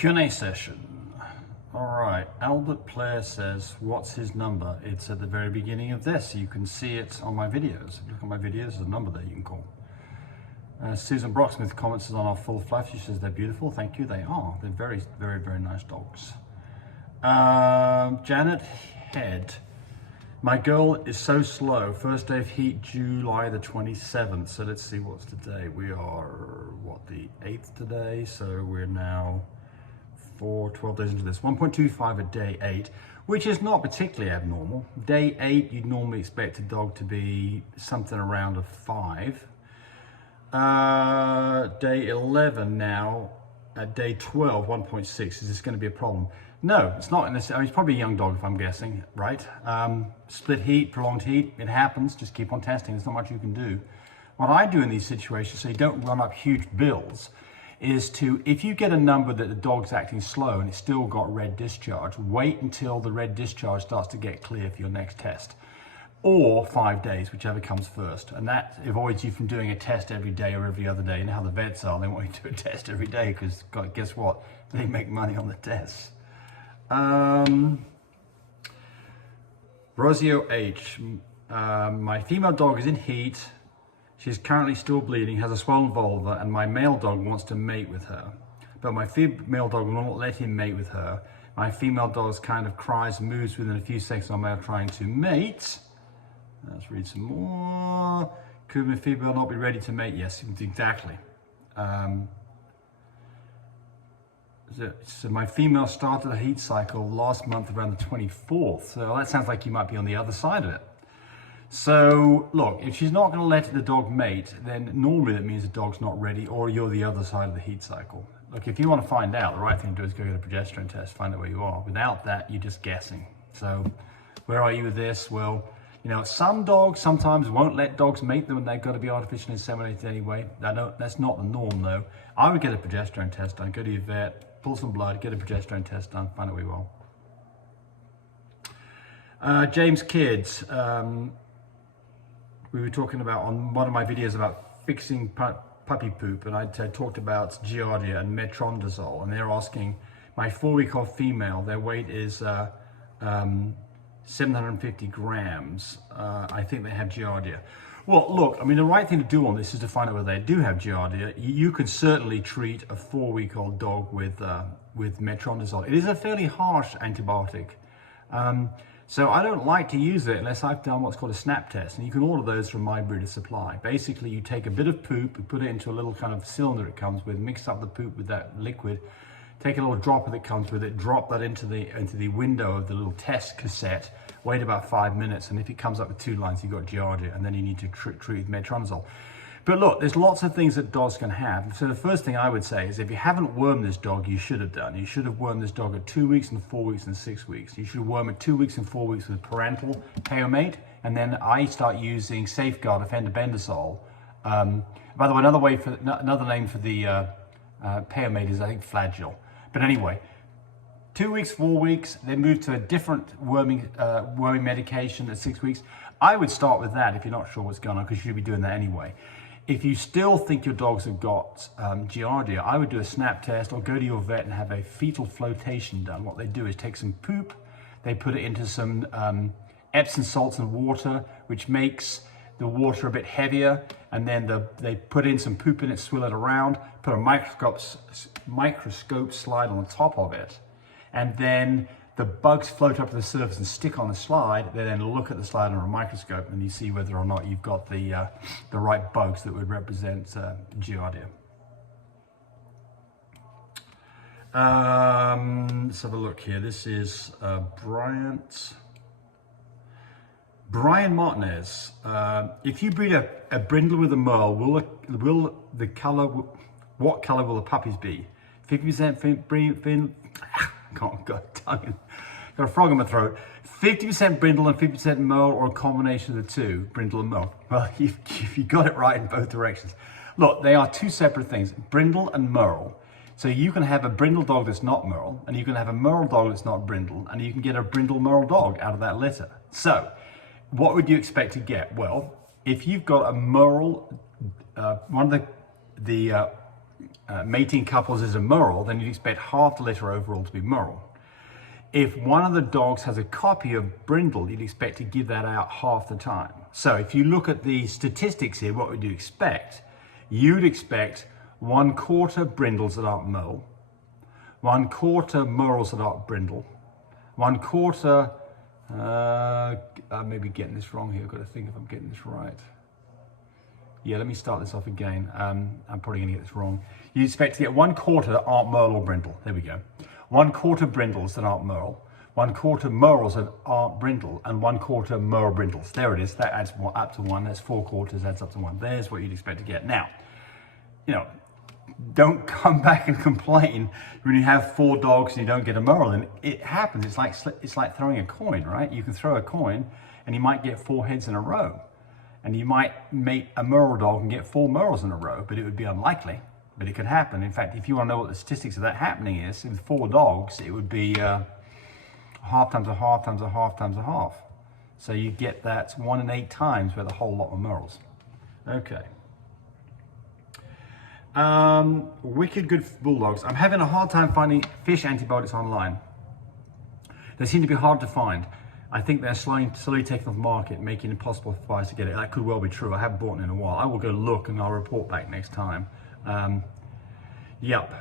Q&A session. All right, Albert Player says, what's his number? It's at the very beginning of this. You can see it on my videos. If you look at my videos, there's a number there you can call. Susan Brocksmith comments on our full fluff. She says they're beautiful. Thank you. They are. They're very, very, very nice dogs. Janet Head. My girl is so slow. First day of heat, July the 27th. So let's see what's today. We are, what, the 8th today? So we're now 12 days into this. 1.25 at day 8, which is not particularly abnormal. Day 8, you'd normally expect a dog to be something around a 5. Day 11 now, at day 12, 1.6. Is this going to be a problem? No, it's not. It's probably a young dog, if I'm guessing, right? Split heat, prolonged heat, it happens. Just keep on testing. There's not much you can do. What I do in these situations, so you don't run up huge bills, is to, if you get a number that the dog's acting slow and it's still got red discharge, wait until the red discharge starts to get clear for your next test. Or 5 days, whichever comes first. And that avoids you from doing a test every day or every other day. You know how the vets are, they want you to do a test every day because guess what? They make money on the tests. Rosio H. My female dog is in heat. She's currently still bleeding, has a swollen vulva, and my male dog wants to mate with her. But my female dog will not let him mate with her. My female dog kind of cries and moves within a few seconds on male trying to mate. Let's read some more. Could my female not be ready to mate? Yes, exactly. So my female started a heat cycle last month around the 24th. So that sounds like you might be on the other side of it. So look, if she's not going to let the dog mate, then normally that means the dog's not ready or you're the other side of the heat cycle. Look, if you want to find out, the right thing to do is go get a progesterone test, find out where you are. Without that, you're just guessing. So where are you with this? Well, you know, some dogs sometimes won't let dogs mate them and they've got to be artificially inseminated anyway. That's not the norm though. I would get a progesterone test done, go to your vet, pull some blood, get a progesterone test done, find out where you are. James Kids. We were talking about on one of my videos about fixing puppy poop, and I talked about Giardia and metronidazole, and they're asking, my 4-week-old female, their weight is 750 grams. I think they have Giardia. Well, look, I mean, the right thing to do on this is to find out whether they do have Giardia. You can certainly treat a 4-week-old dog with metronidazole. It is a fairly harsh antibiotic. So I don't like to use it unless I've done what's called a snap test, and you can order those from My Breeder Supply. Basically, you take a bit of poop, you put it into a little kind of cylinder it comes with, mix up the poop with that liquid, take a little dropper that comes with it, drop that into the window of the little test cassette, wait about 5 minutes, and if it comes up with 2 lines, you've got Giardia, and then you need to treat with metronidazole. But look, there's lots of things that dogs can have. So the first thing I would say is if you haven't wormed this dog, you should have done. You should have wormed this dog at 2 weeks and 4 weeks and 6 weeks. You should worm it 2 weeks and 4 weeks with parental Paomate, and then I start using Safeguard Fendobendazole. By the way, another name for the Paomate is I think Flagyl. But anyway, 2 weeks, 4 weeks, then move to a different worming medication at 6 weeks. I would start with that if you're not sure what's going on, because you should be doing that anyway. If you still think your dogs have got Giardia, I would do a snap test or go to your vet and have a fetal flotation done. What they do is take some poop, they put it into some Epsom salts and water, which makes the water a bit heavier, and then they put in some poop in it, swill it around, put a microscope slide on the top of it, and then the bugs float up to the surface and stick on the slide. They then look at the slide under a microscope and you see whether or not you've got the right bugs that would represent Giardia. Let's have a look here. This is Brian Martinez. If you breed a brindle with a merle, what color will the puppies be? 50% got a frog in my throat. 50% brindle and 50% merle, or a combination of the two, brindle and merle. Well, you got it right in both directions. Look, they are two separate things, brindle and merle. So you can have a brindle dog that's not merle, and you can have a merle dog that's not brindle, and you can get a brindle merle dog out of that litter. So what would you expect to get? Well, if you've got a merle, one of the mating couples is a merle, then you'd expect half the litter overall to be merle. If one of the dogs has a copy of Brindle, you'd expect to give that out half the time. So if you look at the statistics here, what would you expect? You'd expect 1/4 Brindles that aren't merle, 1/4 merles that aren't Brindle, 1/4, I may be getting this wrong here, I've got to think if I'm getting this right. Yeah, let me start this off again. I'm probably gonna get this wrong. You expect to get 1/4 that aren't merle or Brindle. There we go. 1/4 Brindles that aren't merle, 1/4 merles that aren't Brindle, and 1/4 merle Brindles. There it is. That adds up to 1. That's 4/4 adds up to 1. There's what you'd expect to get. Now, you know, don't come back and complain when you have 4 dogs and you don't get a merle. And it happens. It's like throwing a coin, right? You can throw a coin and you might get 4 heads in a row. And you might mate a merle dog and get 4 merles in a row, but it would be unlikely. But it could happen. In fact, if you want to know what the statistics of that happening is, with 4 dogs, it would be half times a half times a half times a half. So you get that 1 in 8 times with a whole lot of merles. Okay. Wicked good bulldogs. I'm having a hard time finding fish antibiotics online. They seem to be hard to find. I think they're slowly taking off the market, making it impossible for buyers to get it. That could well be true. I haven't bought it in a while. I will go look and I'll report back next time. Yep.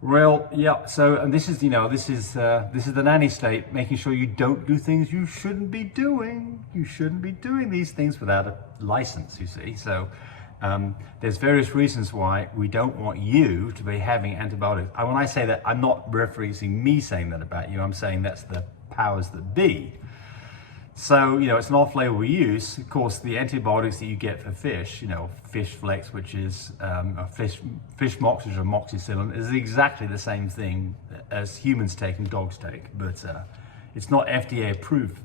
Well, yep. So, and this is, you know, this is the nanny state, making sure you don't do things you shouldn't be doing. You shouldn't be doing these things without a license, you see. So, there's various reasons why we don't want you to be having antibiotics. And when I say that, I'm not referencing me saying that about you. I'm saying that's the powers that be. So, you know, it's an off-label use. Of course, the antibiotics that you get for fish, you know, fish flex, which is fish mox, which is amoxicillin, is exactly the same thing as humans take and dogs take. But it's not FDA approved,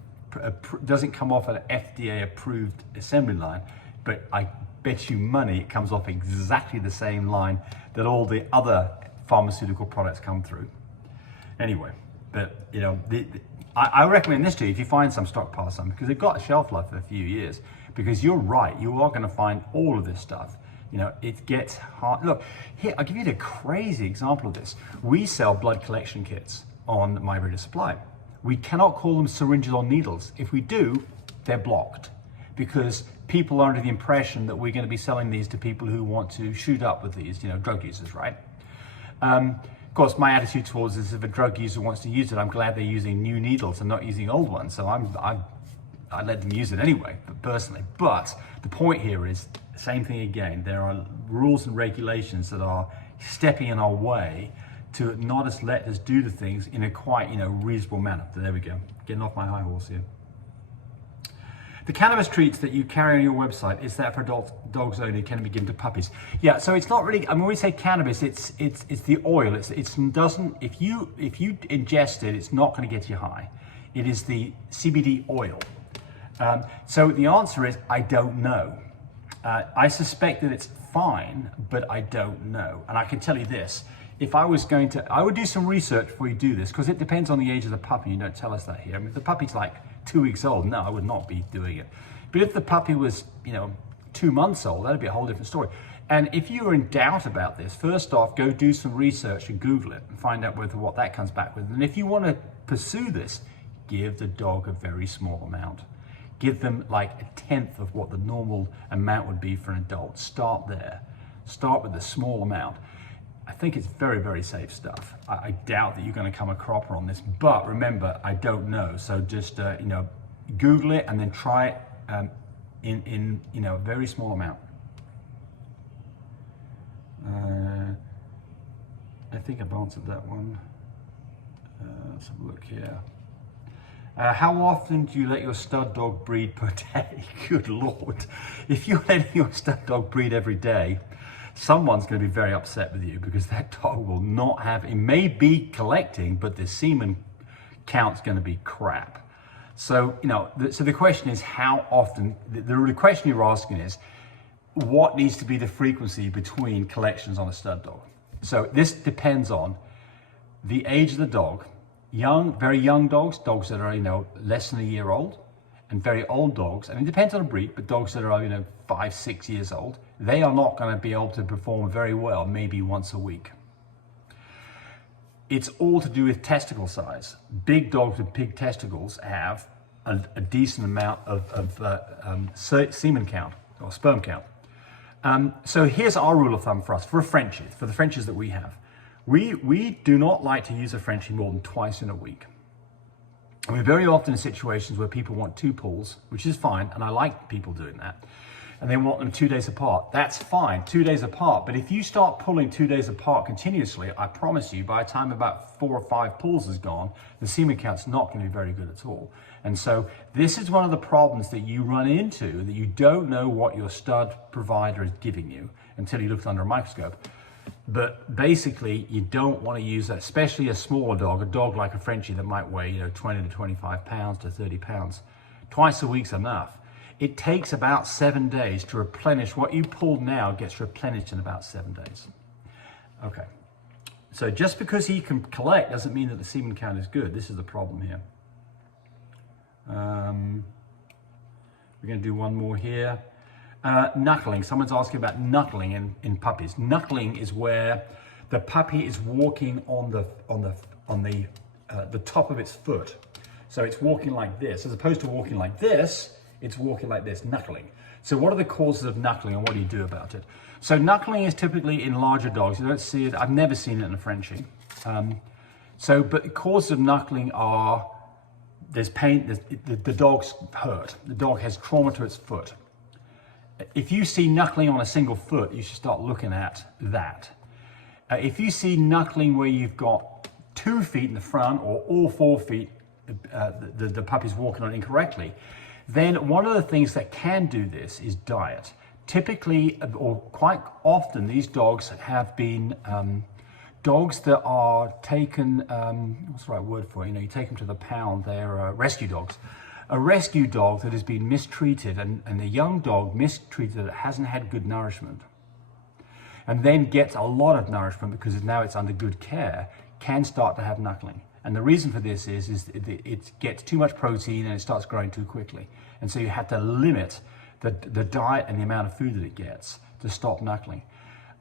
doesn't come off an FDA approved assembly line. But I bet you money it comes off exactly the same line that all the other pharmaceutical products come through. Anyway, but, you know, I recommend this to you if you find some, stockpile some, because they've got a shelf life for a few years. Because you're right, you are going to find all of this stuff. You know, it gets hard. Look, here, I'll give you a crazy example of this. We sell blood collection kits on My Breeder Supply. We cannot call them syringes or needles. If we do, they're blocked. Because people are under the impression that we're going to be selling these to people who want to shoot up with these, you know, drug users, right? Of course, my attitude towards this, if a drug user wants to use it, I'm glad they're using new needles and not using old ones. So I let them use it anyway, personally. But the point here is, same thing again. There are rules and regulations that are stepping in our way to not let us do the things in a quite, you know, reasonable manner. So there we go. Getting off my high horse here. The cannabis treats that you carry on your website, is that for dogs only? Can it be given to puppies? Yeah, so it's not really. I mean, when we say cannabis, it's the oil. It doesn't. If you ingest it, it's not going to get you high. It is the CBD oil. So the answer is I don't know. I suspect that it's fine, but I don't know. And I can tell you this: if I was going to, I would do some research before you do this, because it depends on the age of the puppy. You don't tell us that here. I mean, if the puppy's like 2 weeks old, no, I would not be doing it. But if the puppy was, you know, 2 months old, that'd be a whole different story. And if you're in doubt about this, first off, go do some research and Google it and find out what that comes back with. And if you want to pursue this, give the dog a very small amount. Give them like 1/10 of what the normal amount would be for an adult. Start there. Start with a small amount. I think it's very, very safe stuff. I doubt that you're going to come a cropper on this, but remember, I don't know. So just, you know, Google it and then try it in you know, a very small amount. I think I've answered that one. Let's have a look here. How often do you let your stud dog breed per day? Good Lord. If you're letting your stud dog breed every day, someone's going to be very upset with you, because that dog will not have, it may be collecting, but the semen count's going to be crap. So, you know, so the question is how often, the question you're asking is, what needs to be the frequency between collections on a stud dog? So this depends on the age of the dog. Young, very young dogs, dogs that are, you know, less than a year old, and very old dogs, and it depends on the breed, but dogs that are, 5, 6 years old, they are not going to be able to perform very well, maybe once a week. It's all to do with testicle size. Big dogs with big testicles have a decent amount of semen count or sperm count. So here's our rule of thumb for us, for the Frenchies that we have. We do not like to use a Frenchie more than twice in a week. I mean, very often in situations where people want 2 pulls, which is fine, and I like people doing that, and they want them 2 days apart. That's fine, 2 days apart. But if you start pulling 2 days apart continuously, I promise you, by the time about 4 or 5 pulls is gone, the semen count's not going to be very good at all. And so this is one of the problems that you run into, that you don't know what your stud provider is giving you until you look under a microscope. But basically, you don't want to use that, especially a smaller dog, a dog like a Frenchie that might weigh 20 to 25 pounds to 30 pounds. Twice a week's enough. It takes about 7 days to replenish. What you pulled now gets replenished in about 7 days. Okay, so just because he can collect doesn't mean that the semen count is good. This is the problem here. We're going to do one more here. Knuckling. Someone's asking about knuckling in puppies. Knuckling is where the puppy is walking on the top of its foot. So it's walking like this, as opposed to walking like this. It's walking like this, knuckling. So what are the causes of knuckling, and what do you do about it? So knuckling is typically in larger dogs. You don't see it. I've never seen it in a Frenchie. But the causes of knuckling are there's pain. The dog's hurt. The dog has trauma to its foot. If you see knuckling on a single foot, you should start looking at that. If you see knuckling where you've got 2 feet in the front or all 4 feet, the puppy's walking on incorrectly, then one of the things that can do this is diet. Typically, or quite often, these dogs have been dogs that are taken, what's the right word for it? You take them to the pound, they're rescue dogs. A rescue dog that has been mistreated and a young dog mistreated that hasn't had good nourishment and then gets a lot of nourishment because now it's under good care, can start to have knuckling. And the reason for this is it gets too much protein and it starts growing too quickly. And so you have to limit the diet and the amount of food that it gets to stop knuckling.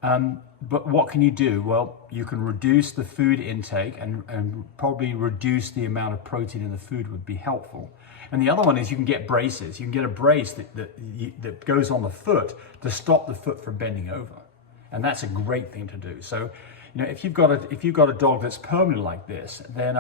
But what can you do? Well, you can reduce the food intake and probably reduce the amount of protein in the food would be helpful. And the other one is you can get braces. You can get a brace that goes on the foot to stop the foot from bending over. And that's a great thing to do. So, if you've got a dog that's permanent like this, then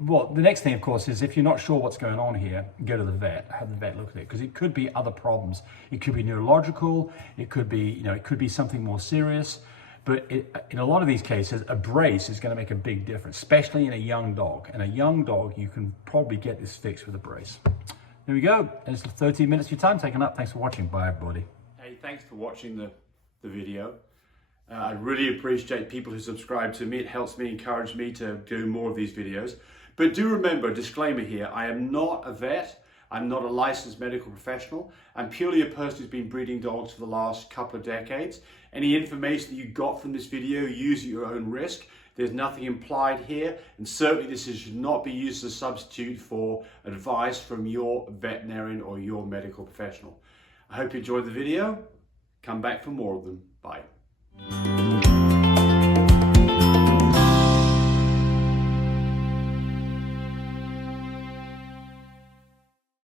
well, the next thing, of course, is if you're not sure what's going on here, go to the vet, have the vet look at it, because it could be other problems. It could be neurological. It could be something more serious. But in a lot of these cases, a brace is going to make a big difference, especially in a young dog. And a young dog, you can probably get this fixed with a brace. There we go. There's 13 minutes of your time taken up. Thanks for watching. Bye, everybody. Hey, thanks for watching the video. I really appreciate people who subscribe to me. It helps me, encourage me to do more of these videos. But do remember, disclaimer here, I am not a vet. I'm not a licensed medical professional. I'm purely a person who's been breeding dogs for the last couple of decades. Any information that you got from this video, use at your own risk. There's nothing implied here, and certainly this should not be used as a substitute for advice from your veterinarian or your medical professional. I hope you enjoyed the video. Come back for more of them. Bye.